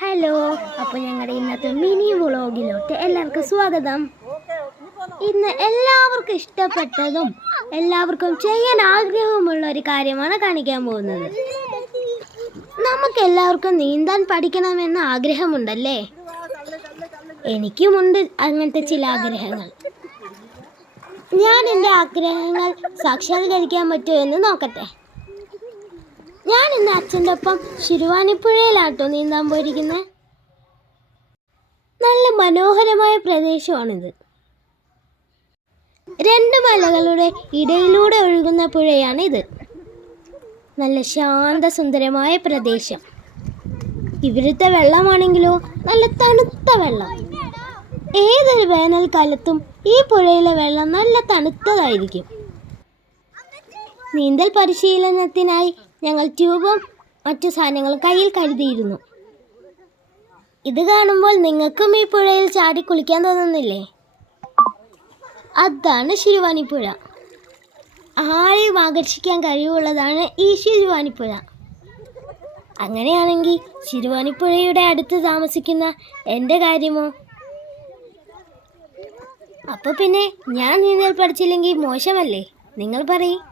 Hello, അപ്പോൾ ഞങ്ങളുടെ ഇന്നത്തെ മിനി വ്ളോഗിലോട്ട് എല്ലാവർക്കും സ്വാഗതം. ഇന്ന് എല്ലാവർക്കും ഇഷ്ടപ്പെട്ടതും എല്ലാവർക്കും ചെയ്യാൻ ആഗ്രഹമുള്ള ഒരു കാര്യമാണ് കാണിക്കാൻ പോകുന്നത്. നമുക്കെല്ലാവർക്കും നീന്താൻ പഠിക്കണമെന്ന് ആഗ്രഹമുണ്ടല്ലേ? എനിക്കുമുണ്ട് അങ്ങനത്തെ ചില ആഗ്രഹങ്ങൾ. ഞാൻ എൻ്റെ ആഗ്രഹങ്ങൾ സാക്ഷാത്കരിക്കാൻ പറ്റുമോ എന്ന് നോക്കട്ടെ. ഞാൻ ഇന്ന് അച്ഛൻ്റെ ഒപ്പം ശിരുവാണിപ്പുഴയിലാട്ടോ നീന്താൻ പോയിരിക്കുന്നത്. നല്ല മനോഹരമായ പ്രദേശമാണിത്. രണ്ട് മലകളുടെ ഇടയിലൂടെ ഒഴുകുന്ന പുഴയാണിത്. നല്ല ശാന്തസുന്ദരമായ പ്രദേശം. ഇവിടുത്തെ വെള്ളമാണെങ്കിലോ നല്ല തണുത്ത വെള്ളം. ഏതൊരു വേനൽക്കാലത്തും ഈ പുഴയിലെ വെള്ളം നല്ല തണുത്തതായിരിക്കും. നീന്തൽ പരിശീലനത്തിനായി ഞങ്ങൾ ട്യൂബും മറ്റു സാധനങ്ങളും കയ്യിൽ കരുതിയിരുന്നു. ഇത് കാണുമ്പോൾ നിങ്ങൾക്കും ഈ പുഴയിൽ ചാടി കുളിക്കാൻ തോന്നുന്നില്ലേ? അതാണ് ശിരുവാണിപ്പുഴ. ആരെയും ആകർഷിക്കാൻ കഴിവുള്ളതാണ് ഈ ശിരുവാണിപ്പുഴ. അങ്ങനെയാണെങ്കിൽ ശിരുവാണിപ്പുഴയുടെ അടുത്ത് താമസിക്കുന്ന എൻ്റെ കാര്യമോ? അപ്പോൾ പിന്നെ ഞാൻ നീന്തൽ പഠിച്ചില്ലെങ്കിൽ മോശമല്ലേ? നിങ്ങൾ പറയും.